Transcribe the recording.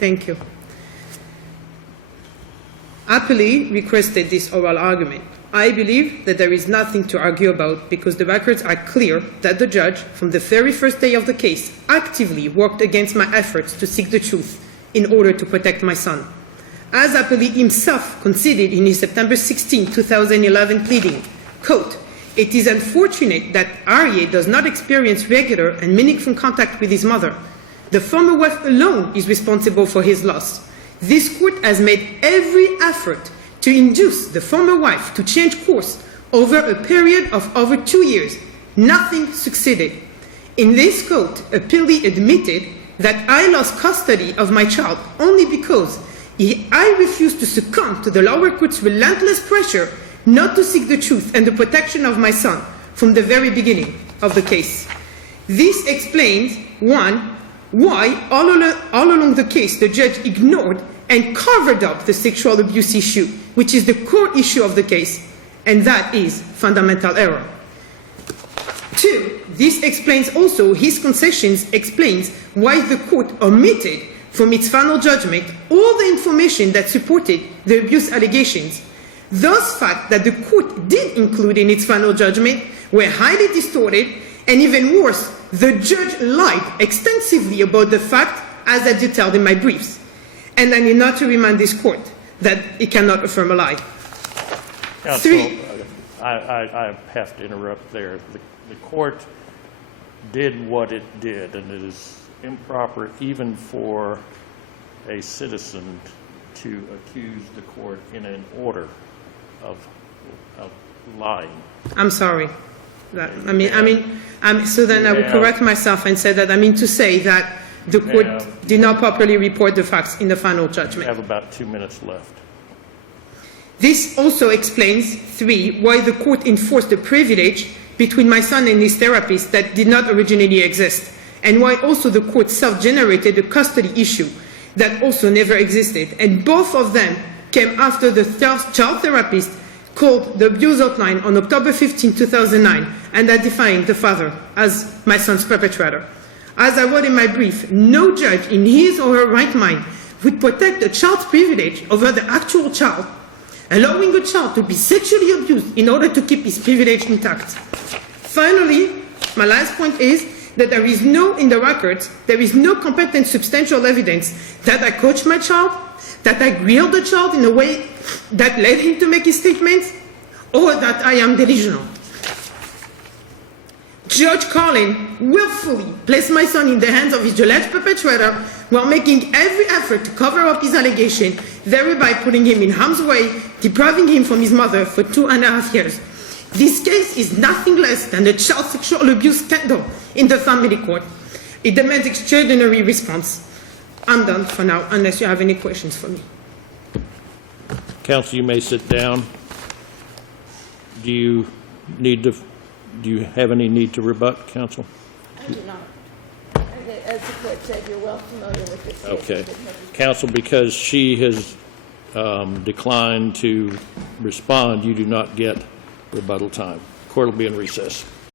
Thank you. Appellate requested this oral argument. I believe that there is nothing to argue about because the records are clear that the judge, from the very first day of the case, actively worked against my efforts to seek the truth in order to protect my son. As Appellate himself conceded in his September 16, 2011 pleading, quote, "It is unfortunate that Aryeh does not experience regular and meaningful contact with his mother. The former wife alone is responsible for his loss. This court has made every effort to induce the former wife to change course over a period of over 2 years. Nothing succeeded. In this court, Appellate admitted that I lost custody of my child only because I refused to succumb to the lower court's relentless pressure not to seek the truth and the protection of my son from the very beginning of the case. This explains, one, why all along the case the judge ignored and covered up the sexual abuse issue, which is the core issue of the case, and that is fundamental error. Two, this explains also his concessions explains why the court omitted from its final judgment all the information that supported the abuse allegations. Those facts that the court did include in its final judgment were highly distorted, and even worse, the judge lied extensively about the fact as I detailed in my briefs. And I need not to remind this court that it cannot affirm a lie. Counsel, Three. I have to interrupt there. The court did what it did, and it is improper even for a citizen to accuse the court in an order of lying. I'm sorry. So then I will correct myself and say that I mean to say that the court did not properly report the facts in the final judgment. You have about 2 minutes left. This also explains, three, why the court enforced a privilege between my son and his therapist that did not originally exist, and why also the court self-generated a custody issue that also never existed. And both of them came after the child therapist called the abuse hotline on October 15, 2009, and identifying the father as my son's perpetrator. As I wrote in my brief, no judge in his or her right mind would protect a child's privilege over the actual child, allowing a child to be sexually abused in order to keep his privilege intact. Finally, my last point is that there is no, in the records, there is no competent substantial evidence that I coached my child, that I grilled the child in a way that led him to make his statements, or that I am delusional. Judge Carlin willfully placed my son in the hands of his alleged perpetrator while making every effort to cover up his allegation, thereby putting him in harm's way, depriving him from his mother for 2.5 years. This case is nothing less than a child sexual abuse scandal in the family court. It demands extraordinary response. I'm done for now, unless you have any questions for me. Counsel, you may sit down. Do you have any need to rebut, counsel? I do not. As the court said, you're well familiar with this case. Okay. Counsel, because she has declined to respond, you do not get rebuttal time. Court will be in recess.